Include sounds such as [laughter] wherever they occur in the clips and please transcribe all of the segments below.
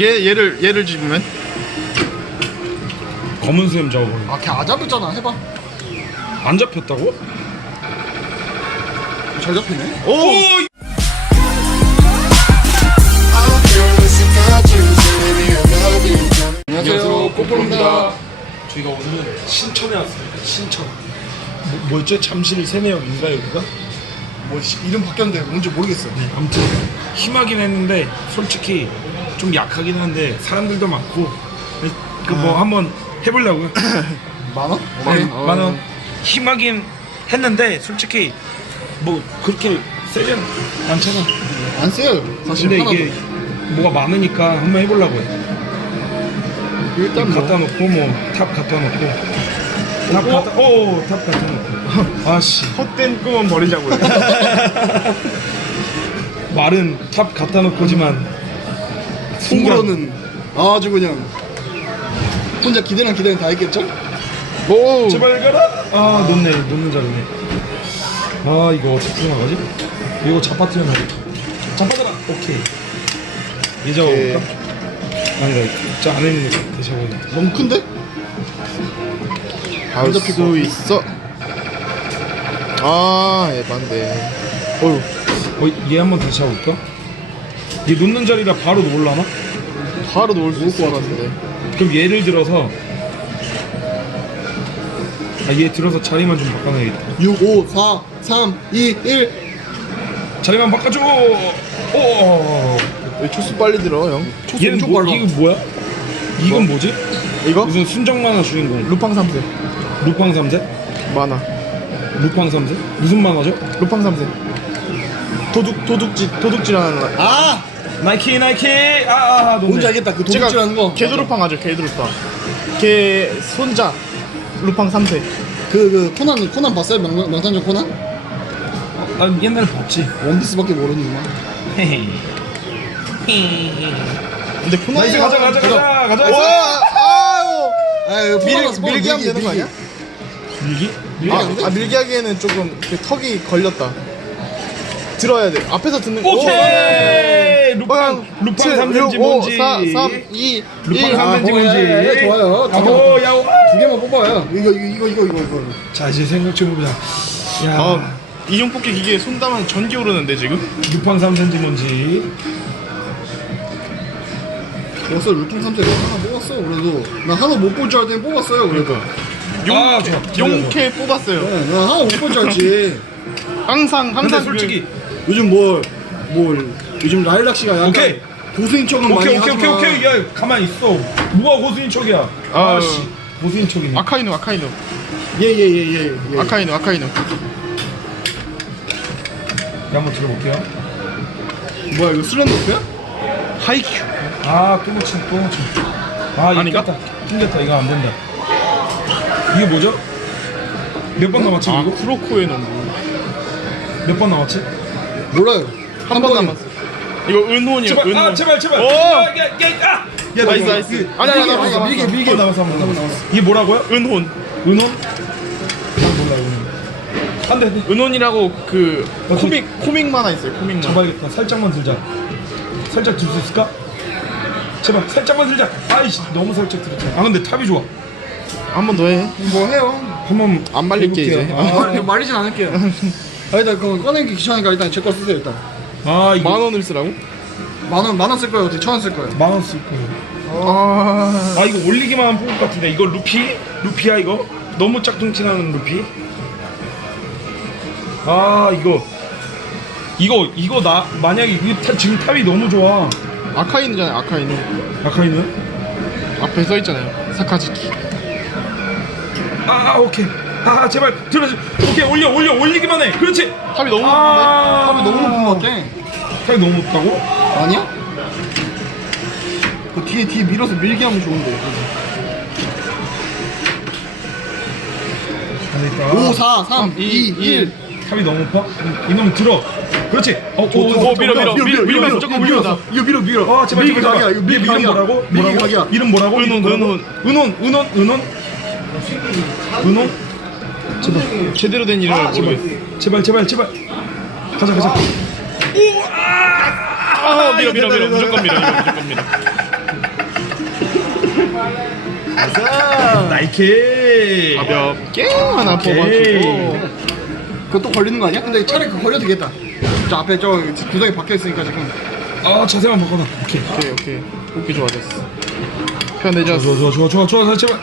얘 얘를 얘를 집으면 검은 수염 잡아버려. 아, 걔 안 잡혔잖아. 해봐. 안 잡혔다고? 잘 잡히네. 오 안녕하세요. 꼬꼬입니다. 저희가 오늘은 신천에 왔습니다. 신천. 뭐, 뭐였죠? 잠실 세내역 인가 여기가? 뭐 씨, 이름 바뀌었는데 뭔지 모르겠어. 아무튼 힘하긴 했는데 솔직히 좀 약하긴 한데 사람들도 많고 그 뭐 한번 해보려고요. [coughs] 만 원? 네, 만원 힘하긴 했는데 솔직히 뭐 그렇게 세진 않잖아. 안 써요. 사실 근데 하나도. 이게 뭐가 많으니까 한번 해보려고요. 일단 뭐 갖다 놓고 뭐 탑 갖다 놓고 탑 갖다 오탑 놓고 아씨. 헛된 꿈은 버리자고요. [laughs] 말은 탑 갖다 놓고지만 속으로는 아주 그냥 혼자 기대랑 기대는 다 했겠죠? 오. 제발 가라. 아 놓네 놓는 자리네. 아 이거 어떻게 나가지? 이거 자파트면 하지. 자파트라 오케이. 이제 오케이. 볼까? 아니다. 저 안에 있는 거 해보자. 너무 큰데? 할 수 있어 아 에반데 어휴 어, 얘 한번 다시 잡아볼까? 얘 놓는 자리라 바로 놓을라나? 바로 놓을 수 있을 것 같은데 그럼 예를 들어서 아, 얘 들어서 자리만 좀 바꿔놔야겠다 6, 5, 4, 3, 2, 1. 자리만 바꿔줘 오 왜 초수 빨리 들어 형 초수 얘는 엄청 뭐, 빨라. 이거 뭐야? 이건 뭐지? 이거? 무슨 순정 만화 주인공 루팡 3세 루팡 3세? 만화 루팡 3세? 무슨 만화죠? 루팡 3세 도둑 도둑질 도둑질하는 아! 나이키 나이키 아아 아, 뭔지 알겠다. 그 도둑질하는 거. 개도루팡 하죠 개도루팡 걔 손자 루팡 3세 그, 그, 코난, 코난 봤어요? 명, 명탐정 코난? 난 옛날에 봤지 원피스밖에 모르는구만. 근데 코난 나이스 가자 가자 가자 가자 와 아유 아, 이거 밀, 뽑아놨어, 밀기 하면 되는 거 아니야? 밀기? 밀기 안 돼? 아, 아 밀기 하기에는 조금 그 턱이 걸렸다 들어야 돼 앞에서 듣는 거 오케이 루팡 루팡 3세인지 뭔지 4 3 2 루팡 1 3세인지 아, 뭔지 좋아요. 야호 야호 두 개만 뽑아요. 이거, 이거, 이거, 이거, 이거. 이거. 자 이제 생각 좀 해보자 야 아, 이종 뽑기 기계에 손 담으면 전기 오르는데 지금? 루팡 3세인지 뭔지 벌써 루팡 3세 하나 뽑았어. 그래도 나 하나 못 볼 줄 알았더니 뽑았어요. 그러니까. 용, 아, 좋아. 용캐 뽑았어요 네, 나 하나 못 볼 줄 알지. [laughs] 항상 근데 항상 솔직히 요즘 뭘, 뭘, 요즘 라일락 씨가 약간 오케이. 고수인 척은 많이 오케이 오케이 오케이 하지만 오케이 야 가만 있어 뭐가 고수인 척이야 아유. 아씨 고수인 척이네 그 아카이누 아카이누 예예 예 예 예, 예. 아카이누 아카이누 네, 한번 들어볼게요 뭐야 이거 슬램덩크야? 하이큐 아또 놓친 또 놓친 아 이거 아닌가? 깼다 튕겼다 이거 안 된다 이게 뭐죠? 몇 번 남았지 아 이거? 쿠로코의 농구 몇 번 남았지? 몰라요. 한 번 남았어 이거 은혼이요 제발 은혼 아 제발 제발 오! 야, 야, 야, 아! 야, 나이스, 나 나이스. 이거- 아니, 아니, 밀게, 아니, 아니, 밀게 아니, 밀게 아니, 남았어 한번 남았어 이게 뭐라고요? 은혼 은혼? 난 몰라 은혼 안 돼 안 돼 은혼이라고 그나 코믹 코믹 만화 있어요 코믹 만화 잡아야겠다 살짝만 들자 살짝 들 수 있을까? 제발 살짝만 들자 아이씨 너무 살짝 들었잖아 아 근데 탑이 좋아 한 번 더 해 뭐 해요? 한번 안 말릴게 해볼게요. 이제 아, 아, 말리진 않을게요. [laughs] 아 일단 그거 꺼내기 귀찮으니까 일단 제 거 쓰세요 일단. 아 이거 만 원을 쓰라고? 만 원 만 원 쓸 거예요 어떻게 천 원 쓸 거예요? 만 원 쓸 거예요 아 아 이거 올리기만 하면 뽑을 것 같은데 이거 루피? 루피야 이거? 너무 짝퉁치 나는 루피? 아 이거 이거 이거 나 만약에 이 타, 지금 탑이 너무 좋아 아카이누잖아요 아카이누 아카이는? 앞에 써 있잖아요 사카즈키 아, 아 오케이 아 제발 들어줘 오케이 올려 올려 올리기만 해 그렇지 탑이 너무 높은데? 아 탑이 너무 높은 것 같아. 탑이 너무 높다고? 아니야? 그 뒤에 뒤에 밀어서 밀게 하면 좋은데. 안 되겠다 5, 4, 3, 2, 1. 탑이 너무 높아? 이놈 들어 그렇지 어, 오, 오, 밀어, 밀어, 밀어, 밀면 무조건 밀어다. 이거 밀어 밀어. 아 제발 제발. 제발 이거 얘 밀기 이름. 뭐라고? 뭐라고? 각이야. 이름 뭐라고? 은혼? 은혼. 은혼 은혼 은혼 은혼 제발 제대로 된 이름을 모르겠어 제발 제발 제발 가자 가자 아 밀어 밀어 밀어 무조건 밀어 무조건 밀어 가자. 나이키. 가볍게 하나 뽑아주고. 그것도 걸리는 거 아니야? 근데 차라리 그거 걸려도 되겠다. 저 앞에 저 구덩이 박혀 있으니까 지금. 아 자세만 바꿔놔. 오케이. 오케이 오케이. 뽑기 좋아졌어. 편해졌어. 좋아 좋아 좋아 좋아 좋아 좋아 제발.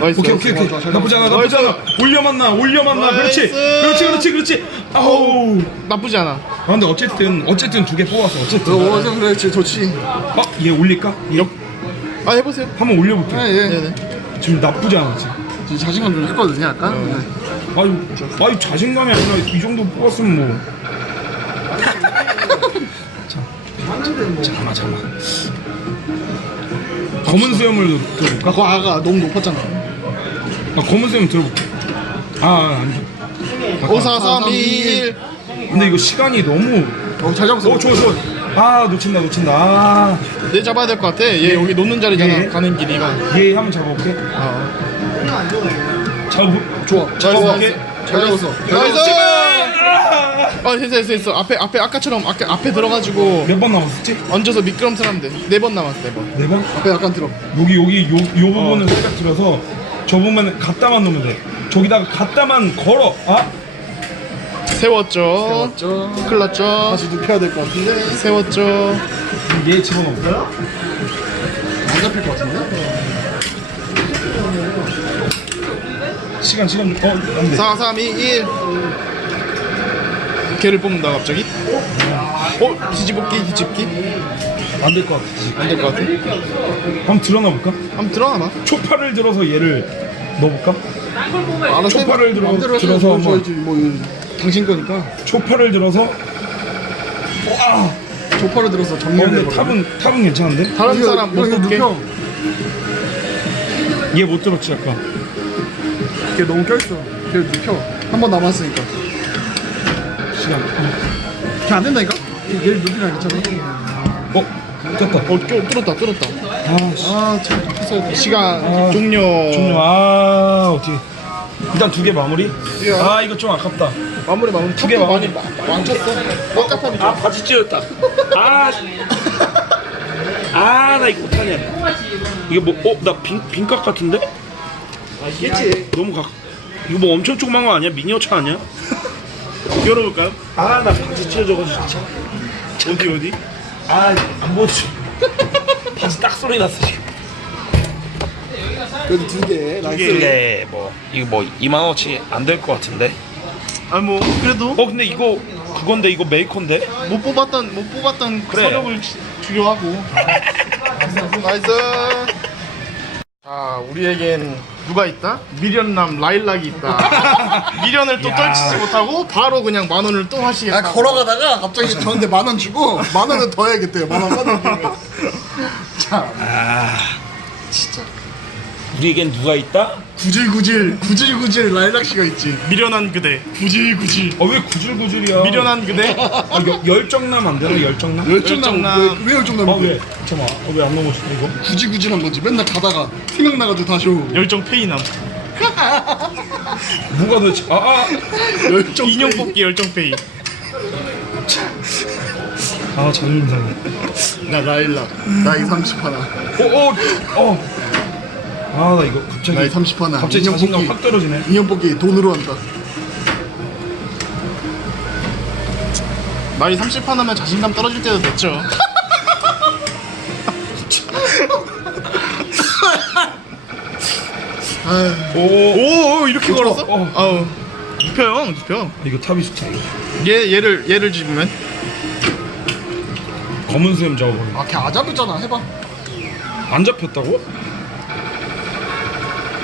나이스. 오케이 오케이 오케이. 좋아, 좋아, 나쁘지 않아. 나쁘지 않아. 올려 만나 올려 만나. 그렇지 나이스. 그렇지 그렇지 그렇지. 아우. 나쁘지 않아. 아 근데 어쨌든 어쨌든 두 개 뽑았어 어쨌든. 어, 그렇지, 좋지. 아얘 올릴까? 얘 아 해보세요. 한번 올려볼게. 아, 예. 네네. 지금 나쁘지 않았지. 저 자신감 좀 했거든요, 약간. 네. 아유 아유 자신감이 아니라 이 정도 뽑았으면 뭐. 잠깐만 잠깐만. 검은 수염을 들어볼까? 그거 아가 너무 높았잖아. 아 검은 수염 들어볼게. 아, 아 아니. 5, 4, 3, 2, 1. 근데 이거 시간이 너무. 어, 잘 잡았어. 어 좋아 좋아. 아 놓친다 놓친다. 아. 얘 잡아야 될 것 같아. 얘 여기 놓는 자리잖아. 예. 가는 길이가. 얘 한번 잡아볼게. 아. 잡아. 좋아. 잘 잡아볼게. 잘 잡았어. 나이스! 아! 아 됐어 됐어 됐어. 앞에 앞에 아까처럼 앞에 앞에 들어가지고 몇 번 남았었지? 얹어서 미끄럼틀하면 돼. 네 번 남았어 네 번. 네 번? 앞에 약간 들어. 여기 여기 요, 요 부분을 살짝 들어서 저 부분만 갖다만 놓으면 돼. 저기다가 갖다만 걸어. 아? 세웠죠. 저 큰일 났죠. 다시 눕혀야 될 것 같은데. 세웠죠. 얘 집어넣을까? 안 잡힐 것 같은데. 시간 시간 좀. 어, 안 돼. 4, 3, 2, 1. 개를 뽑는다 갑자기. 어? 뒤집기 뒤집기? 안 될 것 같지. 안될 것 같아. 한번 들어놔 볼까? 한번 들어가 봐. 초파를 들어서 얘를 넣어볼까? 알아서 초파를 들어- 마음대로 해서 들어서 한번. 줘야지. 뭐 이거 당신 거니까. 초파를 들어서. 와. 조파를 들어서 어, 정리를 근데 해버려. 탑은 탑은 괜찮은데? 다른 사람 못 이거 뽑게. 눕혀. 얘 못 들었지 아까. 걔 너무 껴있어. 걔 눕혀. 한 번 남았으니까. 시간. 걔안 된다니까? 걔 얘를 눕히라 괜찮아. 어, 됐다. 어, 좀 뚫었다 뚫었다. 아, 씨. 아, 돼. 시간 아. 종료. 종료. 아, 어떻게? 일단 두 개 마무리. 예. 아, 이거 좀 아깝다. 마무리 마무리. 두개 턱도 마무리. 마- 망쳤어. 꽉잡하니 아 바지 찢었다. 아, 아, 나 이거 못하냐. 이거 뭐, 어, 나 빈, 빈깍 같은데? 알겠지. 너무 각. 이거 뭐 엄청 조그만 거 아니야? 미니어처 아니야? 열어볼까요? 아, 나 바지 찢어져가지고 진짜. 어디 어디? 아, 안 보지. 바지 딱 소리 났어 지금. 그래도 두 개. 나이스. 뭐 이거 뭐 2만 원어치 안 될 것 같은데? 아뭐 그래도 어, 근데 이거 그건데 이거 메이커인데? 못 뽑았던 못 뽑았던 그래. 서력을 지- 주려하고. 나이스. 자 우리에겐 누가 있다? 미련남 라일락이 있다. [laughs] 미련을 또 야. 떨치지 못하고 바로 그냥 만 원을 또 하시겠다. 아, 걸어가다가 갑자기 저한테 만 원 주고 만 원은 더 해야겠대요. 만원 받으면. [laughs] 자, 우리에겐 누가 있다? 구질구질, 구질구질 라일락 씨가 있지. 미련한 그대. 구질구질. 어, 왜 구질구질이야? 미련한 그대. 아, 여, 열정남 안 되나? 열정남? 열정남. 열정남. 왜, 왜 열정남? 아, 왜? 잠깐만. 어, 왜안 넘어졌어, 이거? 구질구질한 건지 맨날 가다가 생각나가지고 다시 오고. 열정 페이남. [laughs] 뭐가 도대체. 아, 아. 열정 인형 뽑기 열정 페이. 아, 자존심 상해. 나 라일락. 나이 30 하나. 어, 어, 어. 아, 나 이거 갑자기. 나이 30 하나. 갑자기 인형 자신감 뽑기. 확 떨어지네. 인형 뽑기 돈으로 한다. 나이 30 하나면 자신감 떨어질 때도 됐죠. 아휴, 오, 오 이렇게 걸었어? 어. 아우 눕혀 형 눕혀. 이거 탑이 숫자 이거. 얘 얘를 얘를 집으면 검은 수염 잡아버려. 아, 걔안 잡혔잖아. 해봐. 안 잡혔다고?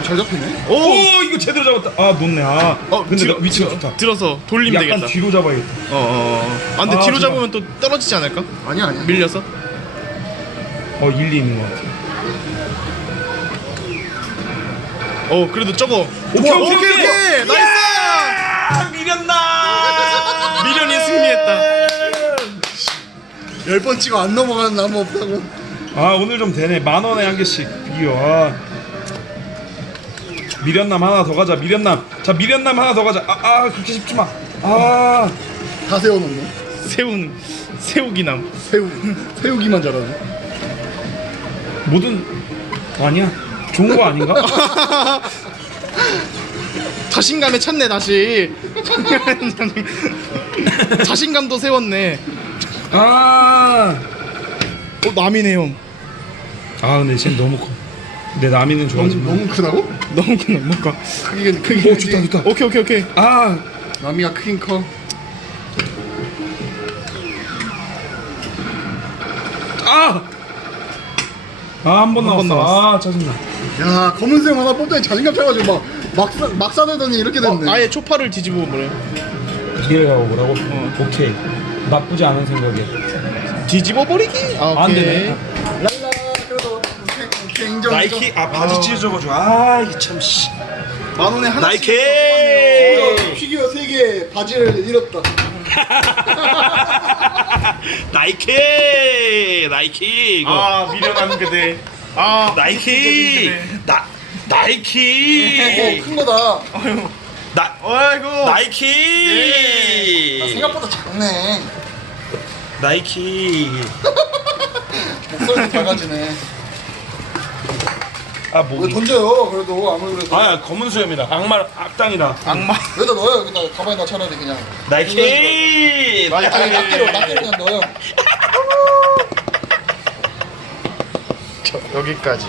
잘 잡히네. 오. 오, 이거 제대로 잡았다. 아, 놓네. 아, 어 근데 뒤로- 나 위치가 좋다. 들어서 돌리면 약간 되겠다. 뒤로 잡아야겠다. 어, 어, 어. 아 근데 아, 뒤로 좋아. 잡으면 또 떨어지지 않을까? 아니야, 아니야. 밀려서? 어, 일리 있는 것 같아. 어 그래도 저거. 오케이, 좋아, 오케이, 오케이, 오케이. 오케이. 나이스. 아, 미련나. 미련이 승리했다. 열 번 찍어 안 넘어가는 나무 없다고. 아, 오늘 좀 되네. 만 원에 한 개씩 비교. 아. 미련남 하나 더 가자. 미련남. 자, 미련남 하나 더 가자. 아, 아 그렇게 쉽지 마. 아, 다 세워놓네. 세운 세우기남. 세우, 세우기만 잘하네. 뭐든 아니야. 좋은 거 아닌가? [laughs] 자신감에 찼네 다시. [laughs] 자신감도 세웠네. 아, 어 남이네 형. 아 근데 쟤 너무 커. 내 남이는 너무, 좋아하지만. 너무 크다고? [laughs] 너무 큰 뭔가. 크긴 크긴 오 좋다 좋다. 오케이 오케이 오케이. 아, 남이가 크긴 커 아, 아한 번 한번 나왔어. 아 짜증나. 야 검은색 하나 뽑더니 자신감 차가지고 막 막사, 막 싸대더니 이렇게 됐네 어, 아예 초파를 뒤집어 버려. 기회가 오라고? 오케이 나쁘지 않은 생각이야 뒤집어 버리기? 아, 안 오케이. 되네. 인정 나이키 아 바지 찢어져가지고. 아 이게 참 씨. 만 원에 하나씩. 나이키. 피규어, 피규어 3개 바지를 잃었다. [laughs] 나이키! 나이키 이거. 아 미련한 그대. 아 나이키! 나 나이키! 오, 큰 거다. 나 어이구. 나이키! 생각보다 작네. 나이키! 목소리도 작아지네 아 왜 목이. 던져요? 그래도 아무리 그래도. 아 검은 수염이다. 악마 악당이다. 악마. 여기다 넣어요. 여기다 가방에다 차라리 그냥. 나이키 아니 낱개로 낱개로 그냥 넣어요. 저, 여기까지.